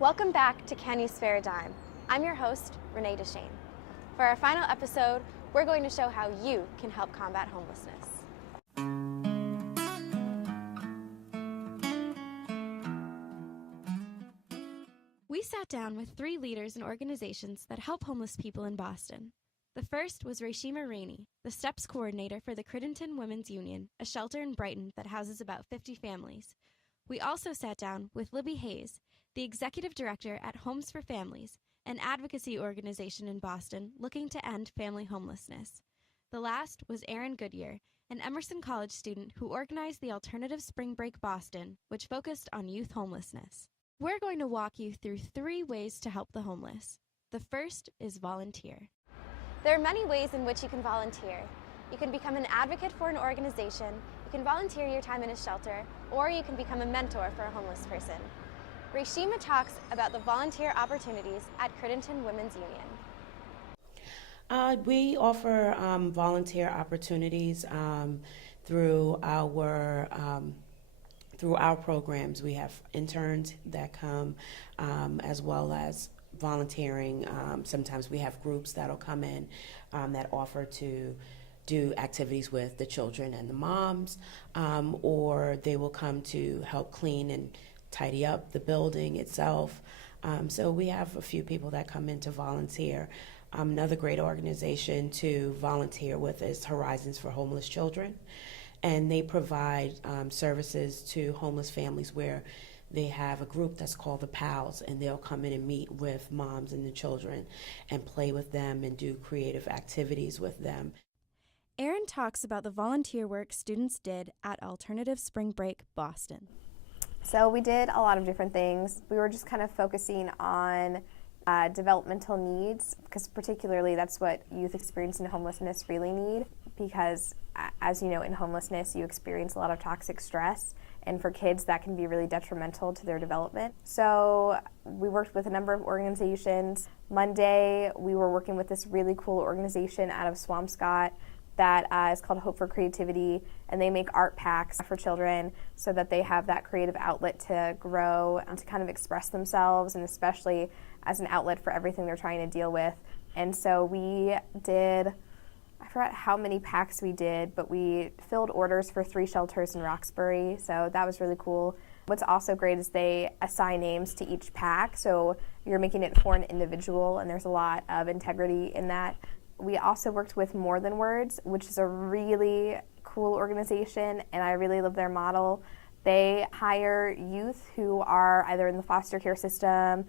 Welcome back to Can You Spare a Dime? I'm your host, Renee Deschene. For our final episode, we're going to show how you can help combat homelessness. We sat down with 3 leaders and organizations that help homeless people in Boston. The first was Reshima Rainey, the STEPS coordinator for the Crittenton Women's Union, a shelter in Brighton that houses about 50 families. We also sat down with Libby Hayes, the executive director at Homes for Families, an advocacy organization in Boston looking to end family homelessness. The last was Aaron Goodyear, an Emerson College student who organized the Alternative Spring Break Boston, which focused on youth homelessness. We're going to walk you through 3 ways to help the homeless. The first is volunteer. There are many ways in which you can volunteer. You can become an advocate for an organization, you can volunteer your time in a shelter, or you can become a mentor for a homeless person. Reshima talks about the volunteer opportunities at Crittenton Women's Union. We offer volunteer opportunities through our programs. We have interns that come as well as volunteering. Sometimes we have groups that'll come in that offer to do activities with the children and the moms, or they will come to help clean and tidy up the building itself. So we have a few people that come in to volunteer. Another great organization to volunteer with is Horizons for Homeless Children, and they provide services to homeless families where they have a group that's called the PALs, and they'll come in and meet with moms and the children and play with them and do creative activities with them. Aaron talks about the volunteer work students did at Alternative Spring Break Boston. So we did a lot of different things. We were just kind of focusing on developmental needs, because particularly that's what youth experiencing homelessness really need, because as you know, in homelessness you experience a lot of toxic stress, and for kids that can be really detrimental to their development. So we worked with a number of organizations. Monday we were working with this really cool organization out of Swampscott that is called Hope for Creativity, and they make art packs for children so that they have that creative outlet to grow and to kind of express themselves, and especially as an outlet for everything they're trying to deal with. And so we did, I forgot how many packs we did, but we filled orders for 3 shelters in Roxbury, so that was really cool. What's also great is they assign names to each pack, so you're making it for an individual, and there's a lot of integrity in that. We also worked with More Than Words, which is a really cool organization, and I really love their model. They hire youth who are either in the foster care system,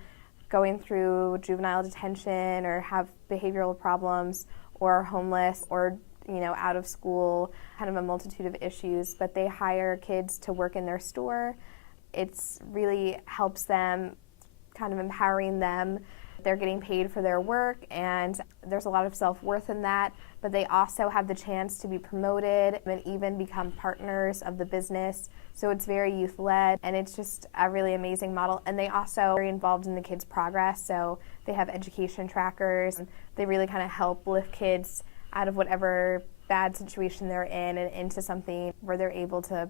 going through juvenile detention, or have behavioral problems, or homeless, or out of school, kind of a multitude of issues. But they hire kids to work in their store. It's really helps them, kind of empowering them. They're getting paid for their work, and there's a lot of self-worth in that, but they also have the chance to be promoted and even become partners of the business. So it's very youth-led, and it's just a really amazing model. And they also are very involved in the kids' progress, so they have education trackers, and they really kind of help lift kids out of whatever bad situation they're in and into something where they're able to,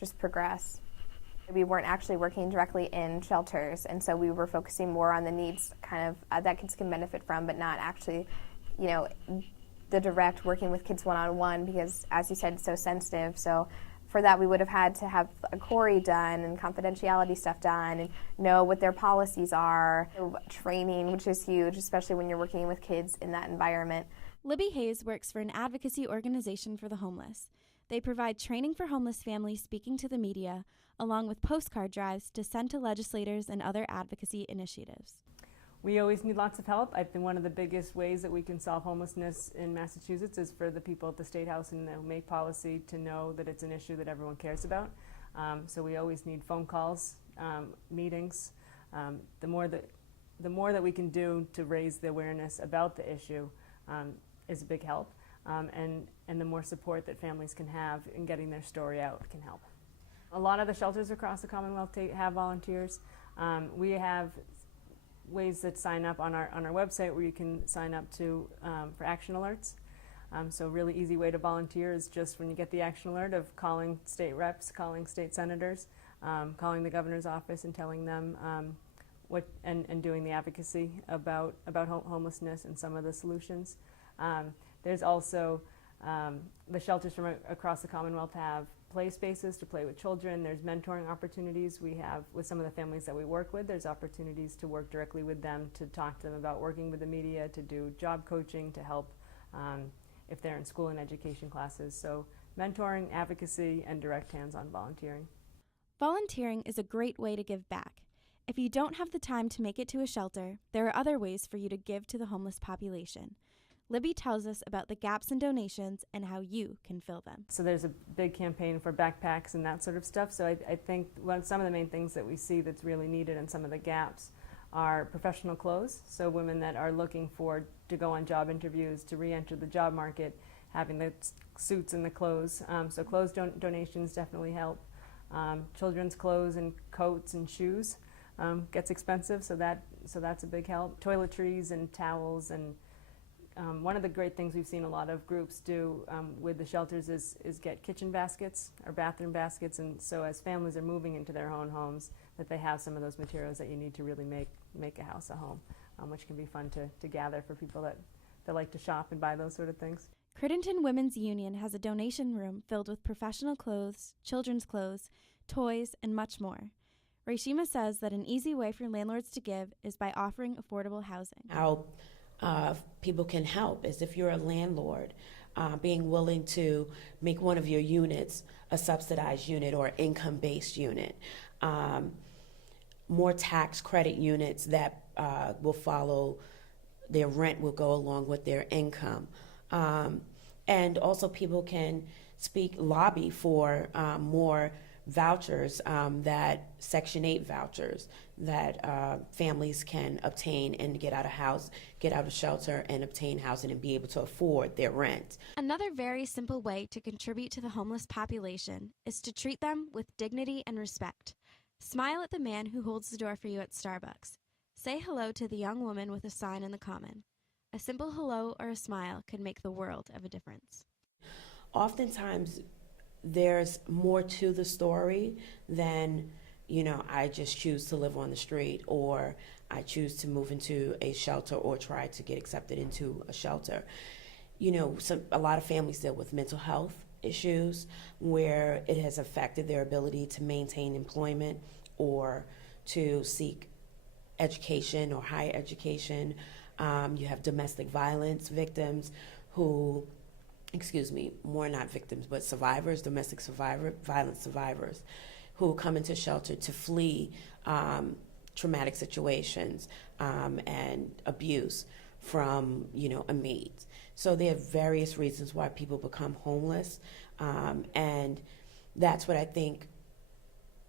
just progress. We weren't actually working directly in shelters, and so we were focusing more on the needs kind of that kids can benefit from, but not actually, the direct working with kids one-on-one, because as you said, it's so sensitive. So for that we would have had to have a query done and confidentiality stuff done and know what their policies are, training, which is huge, especially when you're working with kids in that environment. Libby Hayes works for an advocacy organization for the homeless. They provide training for homeless families speaking to the media, along with postcard drives to send to legislators and other advocacy initiatives. We always need lots of help. I think one of the biggest ways that we can solve homelessness in Massachusetts is for the people at the State House and who make policy to know that it's an issue that everyone cares about. So we always need phone calls, meetings. The more that we can do to raise the awareness about the issue is a big help. And the more support that families can have in getting their story out can help. A lot of the shelters across the Commonwealth have volunteers. We have ways that sign up on our website where you can sign up to for action alerts. So a really easy way to volunteer is just when you get the action alert of calling state reps, calling state senators, calling the governor's office and telling them and doing the advocacy about homelessness and some of the solutions. There's also the shelters from across the Commonwealth have play spaces to play with children. There's mentoring opportunities we have with some of the families that we work with. There's opportunities to work directly with them, to talk to them about working with the media, to do job coaching, to help if they're in school and education classes. So mentoring, advocacy, and direct hands-on volunteering. Volunteering is a great way to give back. If you don't have the time to make it to a shelter, there are other ways for you to give to the homeless population. Libby tells us about the gaps in donations and how you can fill them. So there's a big campaign for backpacks and that sort of stuff. So I think some of the main things that we see that's really needed and some of the gaps are professional clothes. So women that are looking to go on job interviews, to re-enter the job market, having the suits and the clothes. So clothes donations definitely help. Children's clothes and coats and shoes gets expensive, so that's a big help. Toiletries and towels, and one of the great things we've seen a lot of groups do with the shelters is get kitchen baskets or bathroom baskets, and so as families are moving into their own homes, that they have some of those materials that you need to really make a house a home, which can be fun to gather for people that like to shop and buy those sort of things. Crittenton Women's Union has a donation room filled with professional clothes, children's clothes, toys, and much more. Reshima says that an easy way for landlords to give is by offering affordable housing. How people can help is if you're a landlord, being willing to make one of your units a subsidized unit or income-based unit. More tax credit units that will follow, their rent will go along with their income. And also people can lobby for more vouchers, that Section 8 vouchers that families can obtain and get out of shelter and obtain housing and be able to afford their rent. Another very simple way to contribute to the homeless population is to treat them with dignity and respect. Smile at the man who holds the door for you at Starbucks. Say hello to the young woman with a sign in the common. A simple hello or a smile can make the world of a difference. Oftentimes, there's more to the story than, I just choose to live on the street, or I choose to move into a shelter or try to get accepted into a shelter. A lot of families deal with mental health issues where it has affected their ability to maintain employment or to seek education or higher education. You have domestic violence victims who, more not victims, but survivors, violence survivors, who come into shelter to flee traumatic situations and abuse from, inmates. So there are various reasons why people become homeless, and that's what I think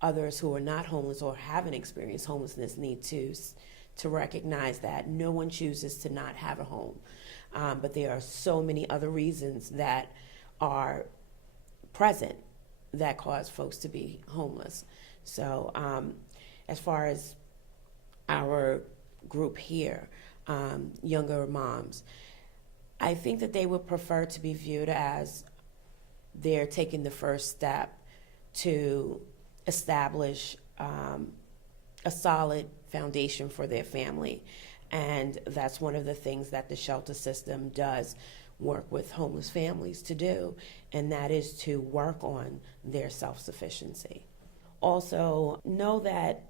others who are not homeless or haven't experienced homelessness need to recognize, that no one chooses to not have a home. But there are so many other reasons that are present that cause folks to be homeless. So as far as our group here, younger moms, I think that they would prefer to be viewed as they're taking the first step to establish a solid foundation for their family. And that's one of the things that the shelter system does work with homeless families to do, and that is to work on their self-sufficiency. Also, know that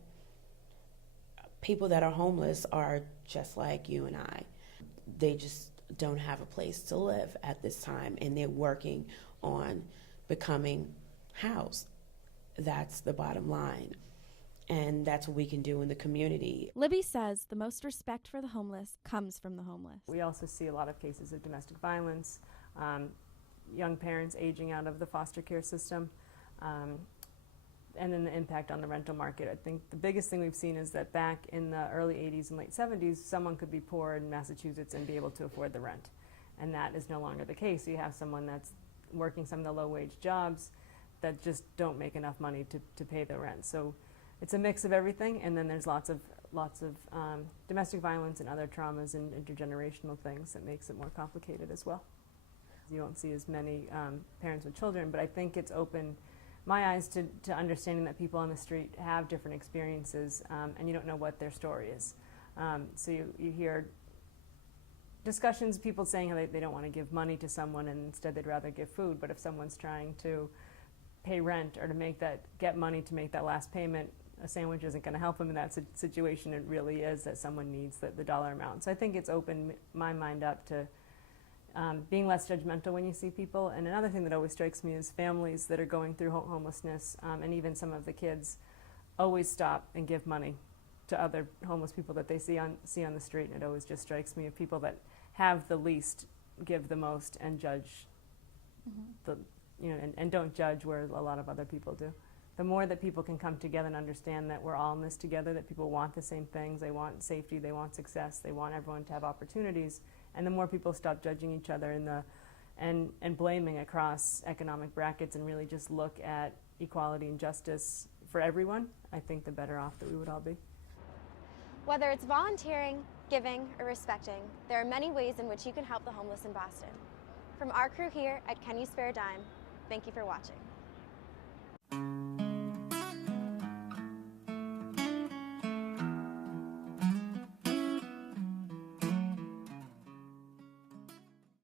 people that are homeless are just like you and I. They just don't have a place to live at this time, and they're working on becoming housed. That's the bottom line. And that's what we can do in the community. Libby says the most respect for the homeless comes from the homeless. We also see a lot of cases of domestic violence, young parents aging out of the foster care system, and then the impact on the rental market. I think the biggest thing we've seen is that back in the early 80s and late 70s, someone could be poor in Massachusetts and be able to afford the rent. And that is no longer the case. You have someone that's working some of the low-wage jobs that just don't make enough money to pay the rent. So it's a mix of everything, and then there's lots of domestic violence and other traumas and intergenerational things that makes it more complicated as well. You don't see as many parents with children, but I think it's opened my eyes to understanding that people on the street have different experiences, and you don't know what their story is. So you hear discussions, people saying how they don't want to give money to someone and instead they'd rather give food. But if someone's trying to pay rent or to get money to make that last payment, a sandwich isn't going to help them in that situation. It really is that someone needs the dollar amount. So I think it's opened my mind up to being less judgmental when you see people. And another thing that always strikes me is families that are going through homelessness, and even some of the kids always stop and give money to other homeless people that they see on the street. And it always just strikes me of people that have the least give the most and judge and don't judge where a lot of other people do. The more that people can come together and understand that we're all in this together, that people want the same things, they want safety, they want success, they want everyone to have opportunities, and the more people stop judging each other and blaming across economic brackets and really just look at equality and justice for everyone, I think the better off that we would all be. Whether it's volunteering, giving, or respecting, there are many ways in which you can help the homeless in Boston. From our crew here at Can You Spare a Dime, thank you for watching.